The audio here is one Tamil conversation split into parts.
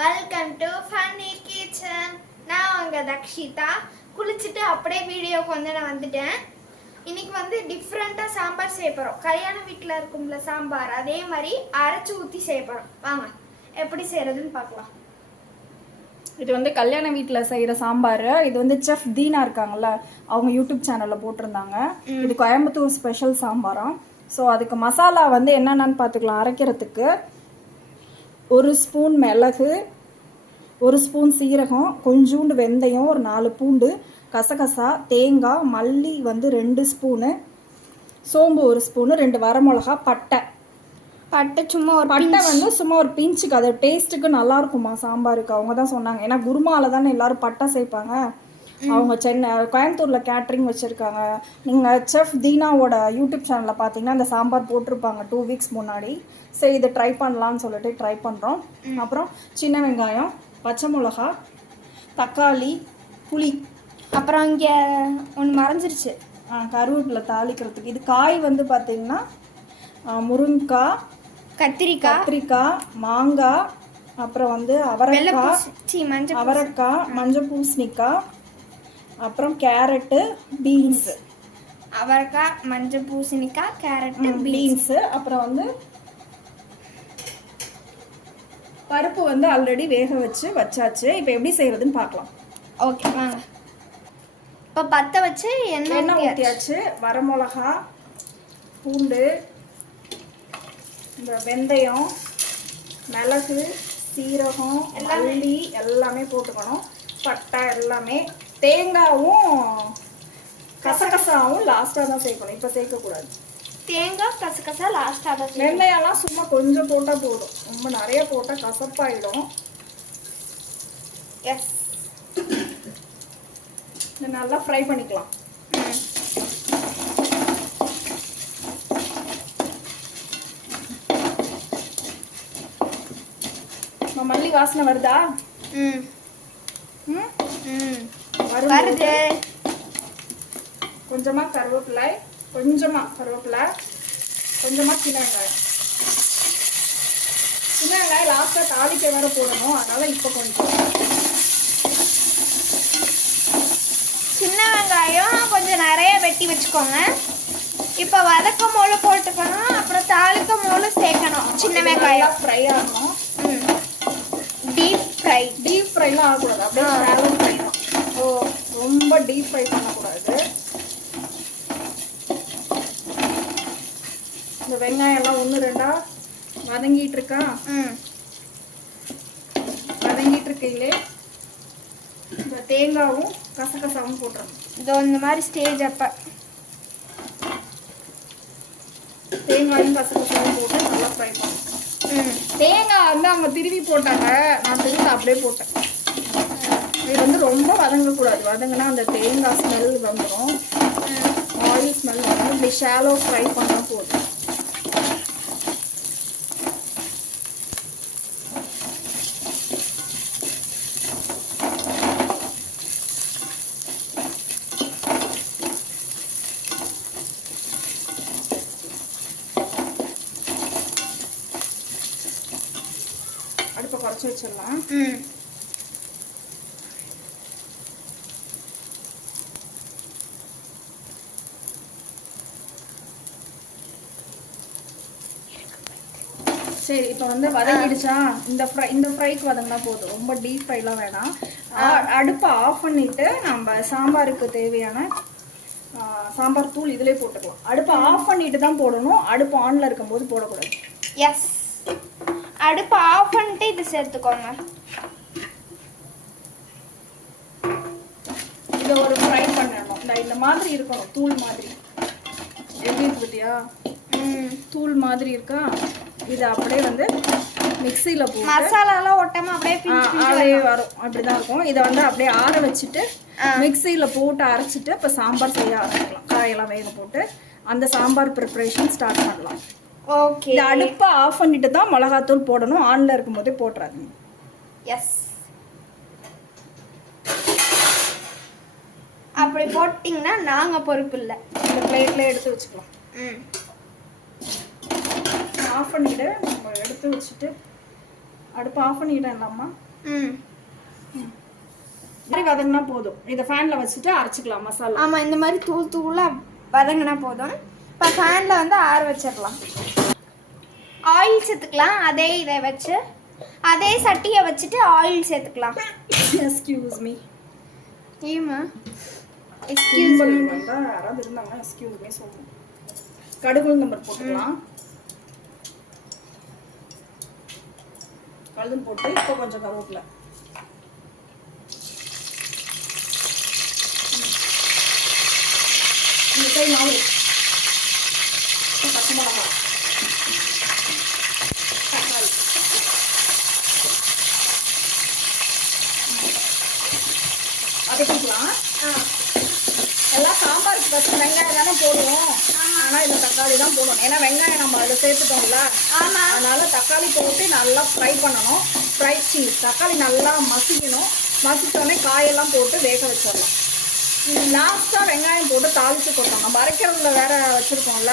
Welcome to funny kitchen. நான் உங்கள் தக்ஷிதா. குளிச்சுட்டு அப்படியே வீடியோக்கு நான் வந்துட்டேன். இன்னைக்கு டிஃப்ரெண்ட்டாக சாம்பார் செய்ய போகிறோம். கல்யாண வீட்டில் இருக்கும்ல சாம்பார், அதே மாதிரி அரைச்சி ஊற்றி செய்ய போகிறோம். வாங்க எப்படி செய்கிறதுன்னு பார்க்கலாம். இது கல்யாண வீட்டில் செய்கிற சாம்பார். இது செஃப் தீனா இருக்காங்கல்ல, அவங்க யூடியூப் சேனலில் போட்டிருந்தாங்க. இது கோயம்புத்தூர் ஸ்பெஷல் சாம்பாராம். ஸோ அதுக்கு மசாலா என்னென்னு பார்த்துக்கலாம். அரைக்கிறதுக்கு 1 ஸ்பூன் மிளகு, 1 ஸ்பூன் சீரகம், கொஞ்சோண்டு வெந்தயம், ஒரு 4 பூண்டு, கசகசா, தேங்காய், மல்லி 2 ஸ்பூனு, சோம்பு 1 ஸ்பூனு, 2 வரமிளகா, பட்டை சும்மா ஒரு பட்டை சும்மா ஒரு பிஞ்சுக்கு, அது டேஸ்ட்டுக்கு நல்லா இருக்குமா சாம்பாருக்கு. அவங்க தான் சொன்னாங்க. ஏன்னா குருமாவில் தானே எல்லாரும் பட்டை சேர்ப்பாங்க. அவங்க கோயம்புத்தூரில் கேட்ரிங் வச்சுருக்காங்க. நீங்கள் செஃப் தீனாவோட யூடியூப் சேனலில் பார்த்தீங்கன்னா அந்த சாம்பார் போட்டிருப்பாங்க 2 வீக்ஸ் முன்னாடி. சரி, இதை ட்ரை பண்ணலான்னு சொல்லிட்டு ட்ரை பண்ணுறோம். அப்புறம் சின்ன வெங்காயம், பச்சை மிளகா, தக்காளி, புளி, அப்புறம் இங்கே ஒன்று மறைஞ்சிருச்சு, கருவேப்பிலை தாளிக்கிறதுக்கு. இது காய் பார்த்தீங்கன்னா முருங்கைக்காய், கத்திரிக்காய், மாங்காய், அப்புறம் அவரைக்காய், மஞ்சள் பூசணிக்காய், அப்புறம் கேரட்டு, பீன்ஸ். அவரைக்காய், மஞ்சள் பூசணிக்காய், கேரட்டு, பீன்ஸு. அப்புறம் பருப்பு ஆல்ரெடி வேக வச்சாச்சு. இப்போ எப்படி செய்யறதுன்னு பார்க்கலாம். ஓகே வாங்க. இப்போ பற்ற வச்சு எண்ணெய் ஊற்றியாச்சு. வரமிளகா, பூண்டு, இந்த வெந்தயம், மிளகு, சீரகம், மல்லி எல்லாமே போட்டுக்கணும். பட்டை எல்லாமே. தேங்காயும் கசகசாவும் லாஸ்ட்டாக தான் சேர்க்கணும், இப்போ சேர்க்கக்கூடாது. தேங்காய் கசகசா லாஸ்ட்டாக தான். வெங்காயம்லாம் சும்மா கொஞ்சம் போட்டால் போதும், ரொம்ப நிறைய போட்டால் கசப்பாயிடும். எஸ், நல்லா ஃப்ரை பண்ணிக்கலாம். மல்லி வாசனை வருதா? வருது. கொஞ்சமா கருவேப்பிலை, கொஞ்சமா சின்ன வெங்காயம். சின்ன வெங்காயம் லாஸ்ட்டாக தாளிக்க வேற போடணும், அதனால இப்போ கொஞ்சம் சின்ன வெங்காயம் கொஞ்சம் நிறைய வெட்டி வச்சுக்கோங்க. இப்போ வதக்கும் போல போட்டுக்கணும், அப்புறம் தாளிக்கும் போல சேர்க்கணும். சின்ன வெங்காயம் ஃப்ரை ஆகணும். டீப் ஃப்ரைலாம் ஆகக்கூடாது, அப்படியே ஷாலோ ஃப்ரை தான். ஓ, ரொம்ப டீப் ஃப்ரை பண்ணக்கூடாது. இந்த வெங்காயம் எல்லாம் 1-2 வதங்கிட்டு இருக்கா. வதங்கிட்டு இருக்கையிலே இந்த தேங்காவும் கசகசாவும் போட்டுறணும். இதோ இந்த மாதிரி ஸ்டேஜ் அப்போ தேங்காயும் கசகசாவும் போட்டு நல்லா ஃப்ரை பண்ணணும். தேங்காய் அவங்க திருவி போட்டாங்க, நான் திருவி அப்படியே போட்டேன். இது ரொம்ப வதங்கக்கூடாது. வதங்கினா அந்த தேங்காய் ஸ்மெல் வந்துடும், ஆயில் ஸ்மெல் வரும். இப்படி ஷாலோ ஃப்ரை பண்ணால் போதும். அடுப்பை குறைச்சி வச்சிடலாம். சரி, இப்போ வதங்கிடுச்சா? இந்த ஃப்ரைக்கு வதங்கினா போதும், ரொம்ப டீப் ஃப்ரைலாம் வேணாம். அடுப்பை ஆஃப் பண்ணிட்டு நம்ம சாம்பாருக்கு தேவையான சாம்பார் தூள் இதிலே போட்டுக்கலாம். அடுப்பை ஆஃப் பண்ணிட்டு தான் போடணும், அடுப்பு ஆன்ல இருக்கும்போது போடக்கூடாது. எஸ், அடுப்பை ஆஃப் பண்ணிட்டு இது சேர்த்துக்கோங்க. இதை ஒரு ஃப்ரை பண்ணணும். இந்த மாதிரி இருக்கணும், தூள் மாதிரி. எப்படி இருக்கு பார்த்தியா? தூள் மாதிரி இருக்கா? இது அப்படியே மிக்சியில் போட்டு மசாலாலாம் ஒட்டாமல் அப்படியே வரும். அப்படிதான் இருக்கும். இதை அப்படியே ஆற வச்சுட்டு மிக்சியில் போட்டு அரைச்சிட்டு இப்போ சாம்பார் செய்ய ஆரம்பிக்கலாம். காயெல்லாம் வேக போட்டு அந்த சாம்பார் ப்ரிப்ரேஷன் ஸ்டார்ட் பண்ணலாம். ஓகே, இந்த அடுப்பை ஆஃப் பண்ணிட்டு தான் மிளகாத்தூள் போடணும், ஆன்ல இருக்கும்போதே போட்டுறாதீங்க. எஸ், அப்படி போட்டிங்கன்னா நாங்கள் பொறுப்பு இல்லை. இந்த பிளேட்ல எடுத்து வச்சுக்கலாம். ஆஃப் பண்ணிவிட்டு நம்ம எடுத்து வச்சுட்டு அடுப்பு ஆஃப் பண்ணிட்டேன்லாமா? ம் மாதிரி வதங்கினா போதும். இதை ஃபேனில் வச்சுட்டு அரைச்சிக்கலாம் மசாலா. ஆமாம், இந்த மாதிரி தூளாக வதங்கினா போதும். இப்போ ஃபேனில் வந்து ஆற வச்சிடலாம். ஆயில் சேர்த்துக்கலாம். அதே இதை வச்சு அதே சட்டியை வச்சுட்டு ஆயில் சேர்த்துக்கலாம். Excuse me. ஏமா எக்ஸ்கியூஸ் மீ வந்தால் யாராவது இருந்தாங்கன்னா எக்ஸ்கியூஸ் மீ சொல்லுவோம். கடுகு நம்பர் போட்டுக்கலாம். கடுகு போட்டு இப்போ கொஞ்சம் கருவேப்பிலை. இந்த கை மாவு பச்சை மிளகா தக்காளி வதக்கிக்கலாம். எல்லாம் சாம்பாருக்கு ஃபஸ்ட்டு வெங்காயம் தானே போடுவோம். ஆனால் இதில் தக்காளி தான் போடணும். ஏன்னா வெங்காயம் நம்ம அதில் சேர்த்துட்டோம்ல. அதனால தக்காளி போட்டு நல்லா ஃப்ரை பண்ணணும். தக்காளி நல்லா மசிக்கணும். மசித்தோடனே காயெல்லாம் போட்டு வேக வச்சிடலாம். லாஸ்ட்டாக வெங்காயம் போட்டு தாளித்து கொட்டணும். நம்ம அரைக்கிறதுல வேற வச்சுருக்கோம்ல.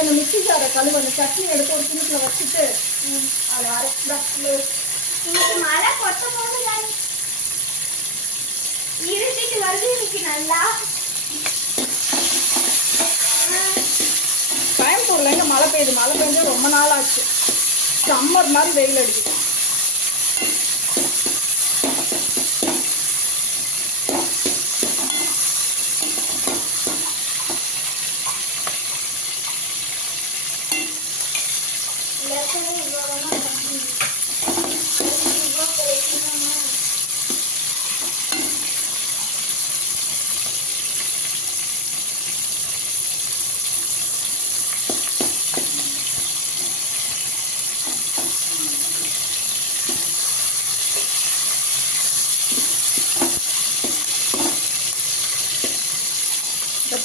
அந்த மிக்சி ஜாரை கழுவு அந்த சட்னி எடுத்து ஒரு துணிக்கில் வச்சுட்டு அதை அரைச்சிதான். இன்னைக்கு மழை கொட்ட போது இருட்டிட்டு வருது இன்னைக்கு நல்லா. கோயம்புத்தூர்ல இருந்து மழை பெய்ஞ்சு ரொம்ப நாள் ஆச்சு. சம்மர் மாதிரி வெயில் அடிக்குது.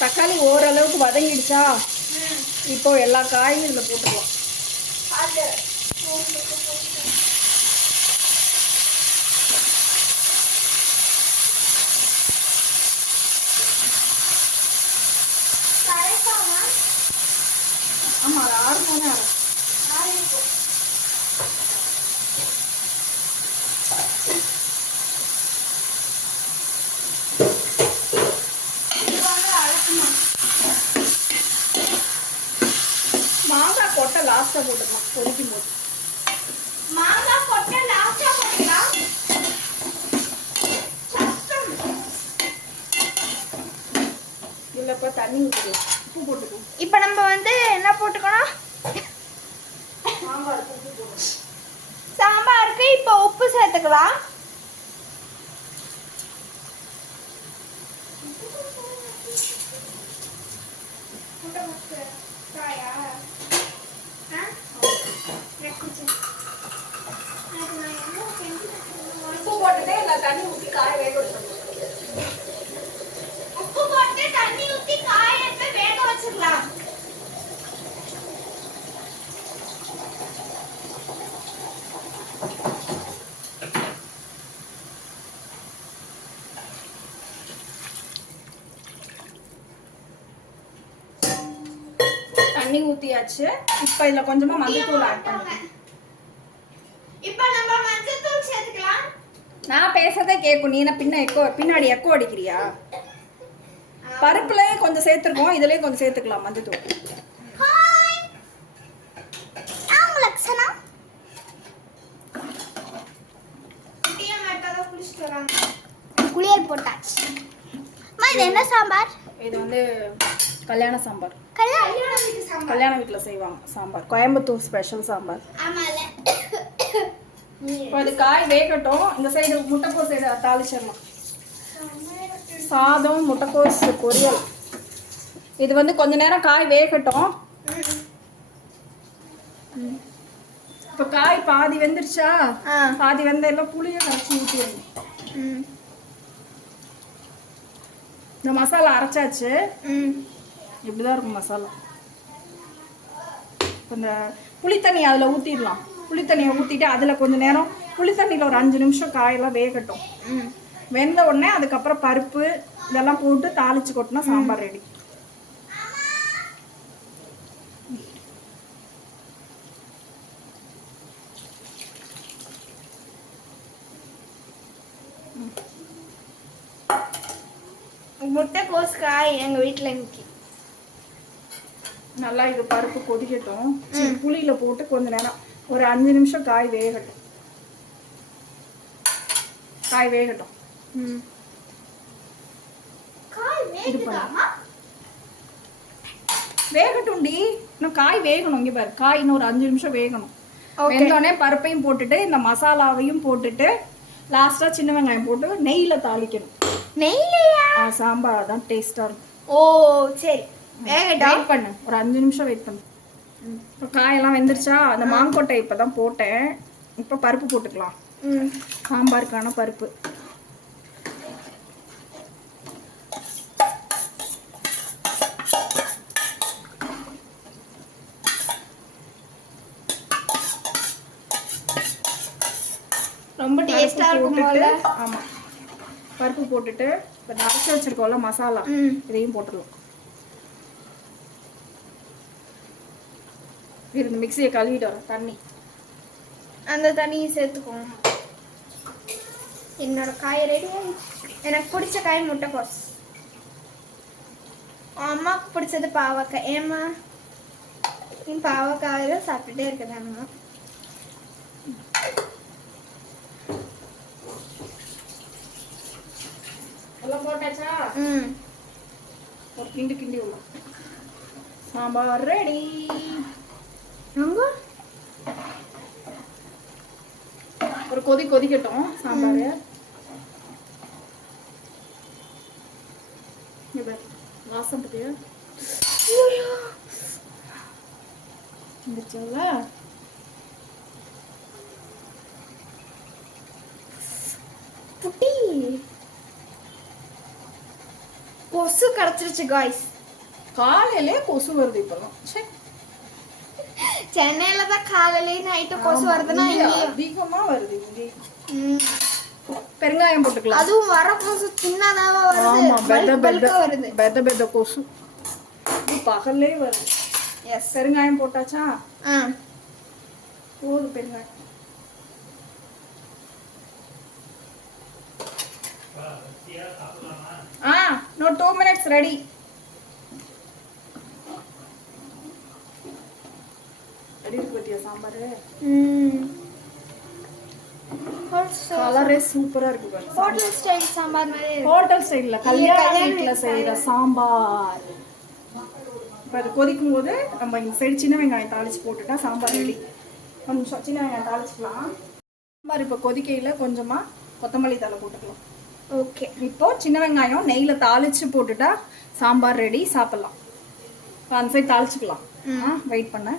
தக்காளி ஓரளவுக்கு வதங்கிடுச்சா? இப்போ எல்லா காயும் இதில் போட்டுக்கலாம். ஆமாம், அது 6 மணி நேரம். மாங்காய் கொட்டை லாஸ்ட்டாக போட்டுக்கலாம். கொதிக்கும் போது மாங்காய் கொட்டை லாஸ்ட்டாக போட்டுக்கலாம். இல்லை, இப்போ தண்ணி ஊற்றிக்கலாம். உப்பு போட்டுக்கலாம். இப்போ நம்ம வந்து என்ன போட்டுக்கணும்? சாம்பாருக்கு உப்பு போடணும். சாம்பாருக்கு இப்போ உப்பு சேர்த்துக்கலாம். உப்பு போட்டுட்டு இல்லை தண்ணி ஊற்றி காய வேக வச்சிடணும். உப்பு போட்டு தண்ணி ஊற்றி காய எடுத்து வேக வச்சிடலாம். தண்ணி ஊற்றியாச்சு. இப்போ இதில் கொஞ்சமாக மஞ்சள்தூள் ஆட் பண்ணுறேன். இப்போ நம்ம மஞ்சள்தூள் சேர்த்துக்கலாம். நான் பேசுறதே கேட்கும். நீ என்ன பின்னாடி எக்கோ அடிக்கிறியா? பருப்புலயே கொஞ்சம் சேர்த்துருக்கோம், இதுலயும் கொஞ்சம் சேர்த்துக்கலாம் மஞ்சள்தூள். ஹாய், நான் லக்ஷனா. குட்டியா மேட்டால குளிச்சிட்டு வராங்க. குளியல் போட்டாச்சு. இது என்ன சாம்பார்? இது வந்து கல்யாண சாம்பார். கல்யாண கல்யாண வீட்டில் செய்வாங்க சாம்பார். கோயம்புத்தூர் ஸ்பெஷல் சாம்பார். ஆமால. இப்போ அது காய் வேகட்டும். இந்த சைடு முட்டைக்கோஸ் சைடு தாளிச்சிடலாம். சாதம் முட்டைக்கோஸ் பொரியல். இது வந்து கொஞ்ச நேரம் காய் வேகட்டும். இப்போ காய் பாதி வெந்துருச்சா? பாதி வெந்த எல்லாம் புளியை கரைச்சி ஊற்றிடணும். இந்த மசாலா அரைச்சாச்சு. இப்படிதான் இருக்கும் மசாலா. இந்த புளித்தண்ணி அதில் ஊற்றிடலாம். புளித்தண்ணியை ஊற்றிட்டு அதில் கொஞ்சம் நேரம் புளித்தண்ணியில் ஒரு 5 நிமிஷம் காயெல்லாம் வேகட்டும். வெந்த உடனே அதுக்கப்புறம் பருப்பு இதெல்லாம் போட்டு தாளிச்சு கொட்டினா சாம்பார் ரெடி. முட்டைக்கோஸ் காய் எங்கள் வீட்டில் இன்னைக்கு. நல்லா இது பருப்பு கொதிக்கட்டும். புளியில போட்டு கொஞ்ச நேரம் ஒரு 5 நிமிஷம் காய் வேகட்டும். வேகட்டும்டி. இன்னும் காய் வேகணும். இங்க பாரு, காய் இன்னும் ஒரு 5 நிமிஷம் வேகணும். வெந்தோடனே பருப்பையும் போட்டுட்டு இந்த மசாலாவையும் போட்டுட்டு லாஸ்டா சின்ன வெங்காயம் போட்டு நெய்ல தாளிக்கணும். நெய்லையா? சாம்பார் தான் டேஸ்டா இருக்கும். ஓ சரி, வெயிட் பண்ணு, ஒரு 5 நிமிஷம் வெயிட் பண்ணு. இப்போ காயெல்லாம் வெந்துருச்சா? அந்த மாங்கொட்டை இப்பதான் போட்டேன். இப்போ பருப்பு போட்டுக்கலாம். சாம்பாருக்கான பருப்பு. ரொம்ப டேஸ்டா இருக்கும் போல. ஆமா, பருப்பு போட்டுட்டு இப்போ அரைச்சி வச்சிருக்கோம்ல மசாலா, இதையும் போட்டுடலாம். இந்த மிக்சியை கழுவிட்டு வர தண்ணி, அந்த தண்ணியை சேர்த்துக்கோங்க. என்னோட காய் ரெடி. எனக்கு பிடிச்ச காய் முட்டைக்கோஸ். அம்மாவுக்கு பிடிச்சது பாவக்காய். ஏம்மா நீ பாவக்காய் தான் சாப்பிட்டுட்டே இருக்குதாங்கம்மா. எல்லாம் போட்டாச்சா? ஒரு கிண்டி கிண்டி உள்ள சாம்பார் ரெடி. ஒரு கொதிக்கட்டும் சாம்பார். வாசம் பத்தியா புட்டி கொசு கிடைச்சிருச்சு காய்ஸ். காலையிலே கொசு வருது இப்பெல்லாம். சென்னையில தான் காலையிலேயே நைட்டு கொசு வருதுன்னா அதிகமா வருது இங்கே. பெருங்காயம் போட்டுக்கலாம். அதுவும் வர கொசு சின்னதாவா வருது. பெத கொசு பகல்லே வருது. எஸ், பெருங்காயம் போட்டாச்சா? போதும் பெருங்காயம். No 2 minutes ready. ரெடி இருக்கு சாம்பார். கலரே சூப்பரா இருக்கு பாருங்க. ஹோட்டல் ஸ்டைல் சாம்பார் மாதிரி. ஹோட்டல் ஸ்டைல்ல கல்யாண வீட்ல செய்யற சாம்பார். அது கொதிக்கும் போது நம்ம இந்த சைடு சின்ன வெங்காயம் தாளிச்சு போட்டுட்டா சாம்பார் ரெடி. கொஞ்சம் சின்ன வெங்காயம் தாளிச்சுக்கலாம். சாம்பார் இப்போ கொதிக்கையில கொஞ்சமா கொத்தமல்லி தழை போட்டுக்கலாம். ஓகே, இப்போ சின்ன வெங்காயம் நெய்ல தாளிச்சு போட்டுட்டா சாம்பார் ரெடி, சாப்பிடலாம். அந்த சைடு தாளிச்சுக்கலாம். வெயிட் பண்ண.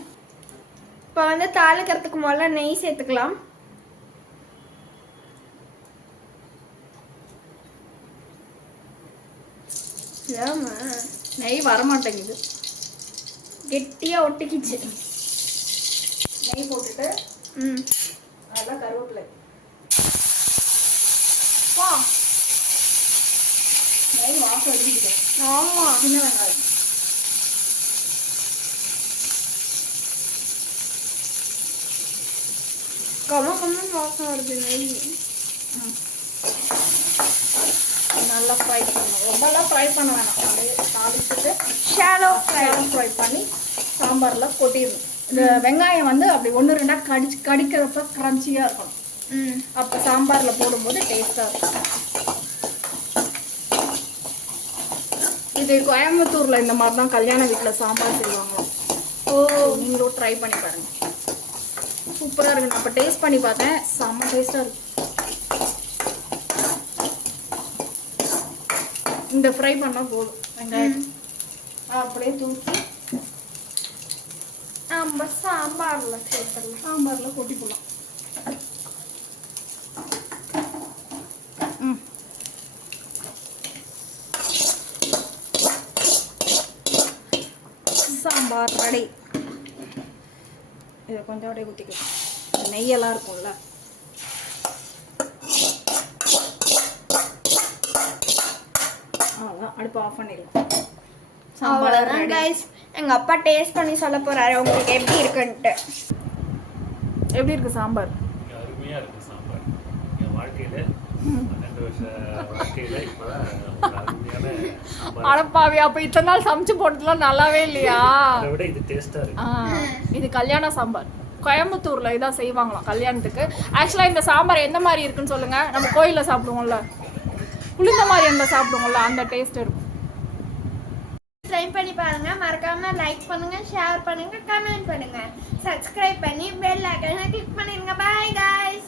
இப்போ வந்து தாளிக்கிறதுக்கு முதல்ல நெய் சேர்த்துக்கலாம். நெய் வரமாட்டேங்குது, கெட்டியா ஒட்டிக்கிச்சு. நெய் போட்டுட்டு அதெல்லாம் கருவேப்பிலை. நெய் வாசம் அடிக்குது. ஆமா, சின்ன வெங்காயம். கம்மன் வாசம் வருது. நெய் நல்லா ஃப்ரை பண்ணணும். ரொம்பலாம் ஃப்ரை பண்ண வேணாம். அப்படியே தாளிச்சுட்டு ஷாலோ ஃப்ரை பண்ணி சாம்பாரில் கொட்டிடணும். இந்த வெங்காயம் வந்து அப்படி 1-2 கடிக்கிறப்ப க்ரன்ச்சியாக இருக்கணும். அப்போ சாம்பாரில் போடும்போது டேஸ்ட்டாக இருக்கும். இது கோயம்புத்தூரில் இந்த மாதிரி தான் கல்யாண வீட்டில் சாம்பார் செய்வாங்களாம். நீங்களும் ட்ரை பண்ணி பாருங்கள், சூப்பராக இருக்கு. நான் இப்போ டேஸ்ட் பண்ணி பார்த்தேன், செம்ம டேஸ்ட்டாக இருக்கு. இந்த ஃப்ரை பண்ணால் போதும். வெங்காயம் அப்படியே தூக்கி நம்ம சாம்பாரில் சேர்த்துடலாம். சாம்பாரில் கொட்டி போடலாம். சாம்பார் ரெடி. இதை கொஞ்சம் அப்படியே ஊற்றிக்கலாம். நெய்யெல்லாம் இருக்கும்ல. அவ்வளோதான், அடுப்பு ஆஃப் பண்ணிடலாம். அவ்வளோதான் கைஸ். எங்கள் அப்பா டேஸ்ட் பண்ணி சொல்ல போகிறாரு உங்களுக்கு எப்படி இருக்குன்ட்டு. எப்படி இருக்கு சாம்பார்? அருமையாக இருக்குது சாம்பார். என் வாழ்க்கையில் 12 வருஷ வாழ்க்கையில் இப்போ தான் அருமையான டேஸ்டான சாம்பார். அடப்பாவி, அப்ப இத்தனை நாள் சமைச்சு போட்டதுலாம் நல்லாவே இல்லையா? அதை விட இது டேஸ்டா இருக்கு. இது கல்யாண சாம்பார். கோயம்புத்தூர்ல இதான் செய்வாங்களாம் கல்யாணத்துக்கு. ஆக்சுவலா இந்த சாம்பார் எந்த மாதிரி இருக்குன்னு சொல்லுங்க. நம்ம கோயில்ல சாப்பிடுவோம்ல, புளிந்த மாதிரி என்ன சாப்பிடுவோம்ல, அந்த டேஸ்ட் இருக்கும். ட்ரை பண்ணி பாருங்க. மறக்காம லைக் பண்ணுங்க, ஷேர் பண்ணுங்க, கமெண்ட் பண்ணுங்க, சப்ஸ்கிரைப் பண்ணி பெல் ஐகானை கிளிக் பண்ணிருங்க. By guys.